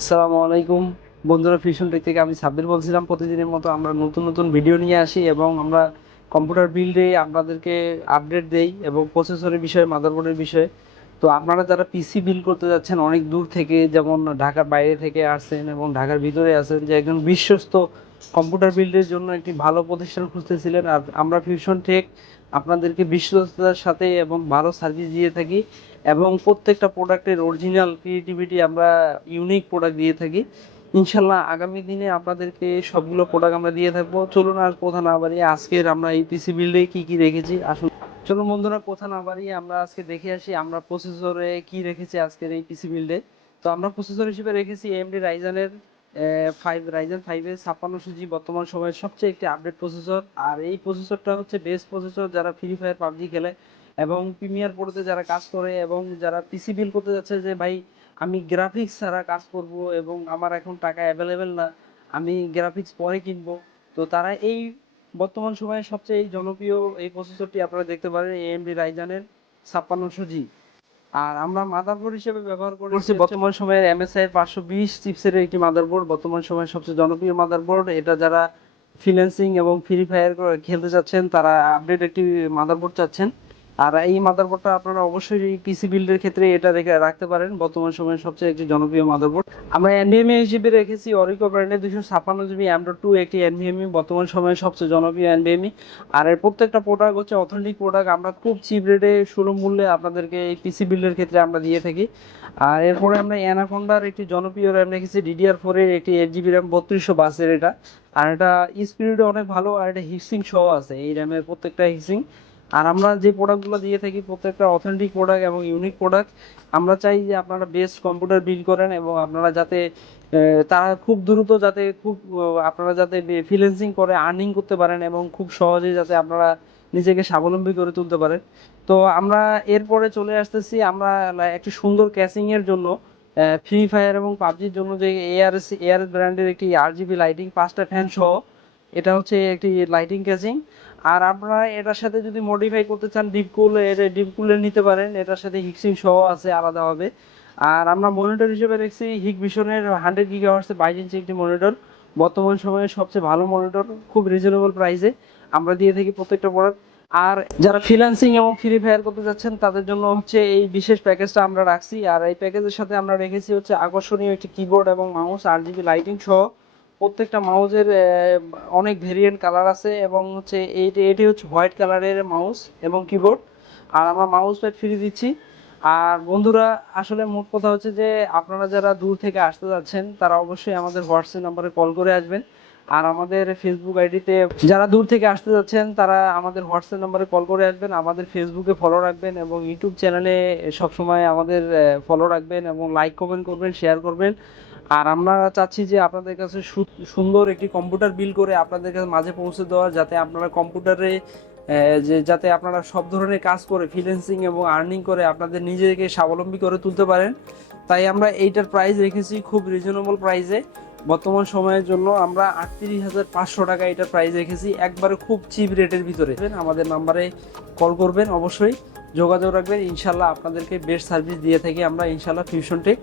আসসালামু আলাইকুম বন্ধুরা, ফিউশন টেক থেকে আমি সাব্বির বলছিলাম। প্রতিদিনের মতো আমরা নতুন নতুন ভিডিও নিয়ে আসি এবং আমরা কম্পিউটার বিল্ডে আপনাদেরকে আপডেট দেই এবং প্রসেসরের বিষয়ে, মাদারবোর্ডের বিষয়ে। তো আপনারা যারা পিসি বিল্ড করতে যাচ্ছেন অনেক দূর থেকে, যেমন ঢাকার বাইরে থেকে আসছেন এবং ঢাকার ভিতরে আছেন, যে একজন বিশ্বস্ত কম্পিউটার বিল্ডের জন্য একটি ভালো প্রতিষ্ঠান খুঁজতেছিলেন, আর আমরা ফিউশন টেক আপনাদেরকে বিশ্বস্ততার সাথে এবং ভালো সার্ভিস দিয়ে থাকি এবং প্রত্যেকটা প্রোডাক্টের অরিজিনাল ক্রিয়েটিভিটি, আমরা ইউনিক প্রোডাক্ট দিয়ে থাকি। ইনশাল্লাহ আগামী দিনে আপনাদেরকে সবগুলো প্রোডাক্ট আমরা দিয়ে থাকবো। চলুন আর কথা না বাড়িয়ে আজকের আমরা এই পিসি বিল্ডে কি কি রেখেছি আসুন। চলুন বন্ধুরা, কথা না বাড়িয়ে আমরা আজকে দেখে আসি আমরা প্রসেসরে কি রেখেছি আজকের এই পিসি বিল্ডে। তো আমরা প্রসেসর হিসেবে রেখেছি এএমডি রাইজেনের রাইজেন 5 এর 5600G, বর্তমান সময়ের সবচেয়ে একটি আপডেট প্রসেসর। আর এই প্রসেসরটা হচ্ছে বেস্ট প্রসেসর যারা ফ্রি ফায়ার, পাবজি খেলে এবং প্রিমিয়ার প্রোতে যারা কাজ করে এবং যারা পিসি বিল করতে যাচ্ছে যে ভাই আমি গ্রাফিক্স ছাড়া কাজ করব এবং আমার এখন টাকা অ্যাভেলেবেল না, আমি গ্রাফিক্স পরে কিনবো। তো তারা এই বর্তমান সময়ে সবচেয়ে এই জনপ্রিয় এই প্রসেসরটি আপনারা দেখতে পারেন, এএমডি রাইজেনের 5600G। আর আমরা মাদারবোর্ড হিসেবে ব্যবহার করছি বর্তমান সময়ের এমএসআই 520 চিপসের একটি মাদারবোর্ড, বর্তমান সময়ের সবচেয়ে জনপ্রিয় মাদারবোর্ড এটা। যারা ফ্রিল্যান্সিং এবং ফ্রি ফায়ার খেলতে চাচ্ছেন তারা আপডেট একটি মাদারবোর্ড চাচ্ছেন। আর এই মাদারবোর্ডটা আপনারা অবশ্যই এই পিসি বিল্ডের ক্ষেত্রে এটা রেখে রাখতে পারেন, বর্তমান সময়ের সবচেয়ে একটি জনপ্রিয় মাদারবোর্ড। আমরা এনভিএমই হিসেবে রেখেছি অরিকো ব্র্যান্ডের 256GB M.2 একটি এনভিএমই, বর্তমান সময়ের সবচেয়ে জনপ্রিয় এনভিএমই। আর এর প্রত্যেকটা প্রোডাক্ট হচ্ছে অথেন্টিক প্রোডাক্ট, আমরা খুব চিপ রেটে সুলভ মূল্যে আপনাদেরকে এই পিসি বিল্ডের ক্ষেত্রে আমরা দিয়ে থাকি। আর এরপরে আমরা অ্যানাকোন্ডার একটি জনপ্রিয় র্যাম রেখেছি, DDR4 এর একটি 8GB র্যাম, 3200 বাসের এটা। আর এটা স্পিড অনেক ভালো, আর এটা হিটসিং সহ আছে এই র্যামের প্রত্যেকটা হিটসিং। আর আমরা যে প্রোডাক্টগুলো দিয়ে থাকি প্রত্যেকটা অথেন্টিক প্রোডাক্ট এবং ইউনিক প্রোডাক্ট। আমরা চাই যে আপনারা বেস্ট কম্পিউটার বিল্ড করেন এবং আপনারা যাতে তারা খুব দ্রুত, যাতে খুব আপনারা যাতে ফ্রিল্যান্সিং করে আর্নিং করতে পারেন এবং খুব সহজে যাতে আপনারা নিজেকে স্বাবলম্বী করে তুলতে পারেন। তো আমরা এরপরে চলে আসতেছি আমরা একটি সুন্দর ক্যাসিং এর জন্য ফ্রি ফায়ার এবং পাবজির জন্য যে এআরএস ব্র্যান্ডের একটি RGB লাইটিং 5টা ফ্যান সহ, এটা হচ্ছে একটি লাইটিং ক্যাসিং। আর আপনারা এটার সাথে যদি মডিফাই করতে চান ডিপ কুলের নিতে পারেন, এটার সাথে হিটসিং সহ আছে আলাদাভাবে। আর আমরা মনিটর হিসেবে দেখছি হিকভিশনের 100 GHz 22 ইঞ্চি একটি মনিটর, বর্তমান সময়ে সবচেয়ে ভালো মনিটর, খুব রিজনেবল প্রাইসে আমরা দিয়ে থাকি প্রত্যেকটা প্রোডাক্ট। আর যারা ফ্রিল্যান্সিং এবং ফ্রি ফায়ার করতে যাচ্ছেন তাদের জন্য হচ্ছে এই বিশেষ প্যাকেজটা আমরা রাখছি। আর এই প্যাকেজের সাথে আমরা রেখেছি হচ্ছে আকর্ষণীয় একটি কিবোর্ড এবং মাউস, RGB লাইটিং সহ। প্রত্যেকটা মাউসের অনেক ভেরিয়েন্ট কালার আছে এবং হচ্ছে এটি হচ্ছে হোয়াইট কালারের মাউস এবং কিবোর্ড। আর আমরা মাউস প্যাড ফ্রি দিচ্ছি। আর বন্ধুরা, আসলে মোট কথা হচ্ছে যে আপনারা যারা দূর থেকে আসতে যাচ্ছেন তারা অবশ্যই আমাদের হোয়াটসঅ্যাপ নাম্বারে কল করে আসবেন। আর আমাদের ফেসবুক আইডিতে, যারা দূর থেকে আসতে যাচ্ছেন তারা আমাদের হোয়াটসঅ্যাপ নাম্বারে কল করে আসবেন, আমাদের ফেসবুকে ফলো রাখবেন এবং ইউটিউব চ্যানেলে সবসময় আমাদের ফলো রাখবেন এবং লাইক কমেন্ট করবেন, শেয়ার করবেন। আর আমরা চাচ্ছি যে আপনাদের কাছে সুন্দর একটি কম্পিউটার বিল করে আপনাদের কাছে মাঝে পৌঁছে দেওয়া, যাতে আপনারা কম্পিউটারে যাতে আপনারা সব ধরনের কাজ করে ফ্রিল্যান্সিং এবং আর্নিং করে আপনাদের নিজেকে স্বাবলম্বী করে তুলতে পারেন। তাই আমরা এইটার প্রাইস রেখেছি খুব রিজনেবল প্রাইসে, বর্তমান সময়ের জন্য আমরা 38,500 টাকা এটার প্রাইস রেখেছি, একবারে খুব চিপ রেটের ভিতরে। আমাদের নাম্বারে কল করবেন, অবশ্যই যোগাযোগ রাখবেন, ইনশাল্লাহ আপনাদেরকে বেস্ট সার্ভিস দিয়ে থাকি আমরা, ইনশাল্লাহ ফিউশন টেক।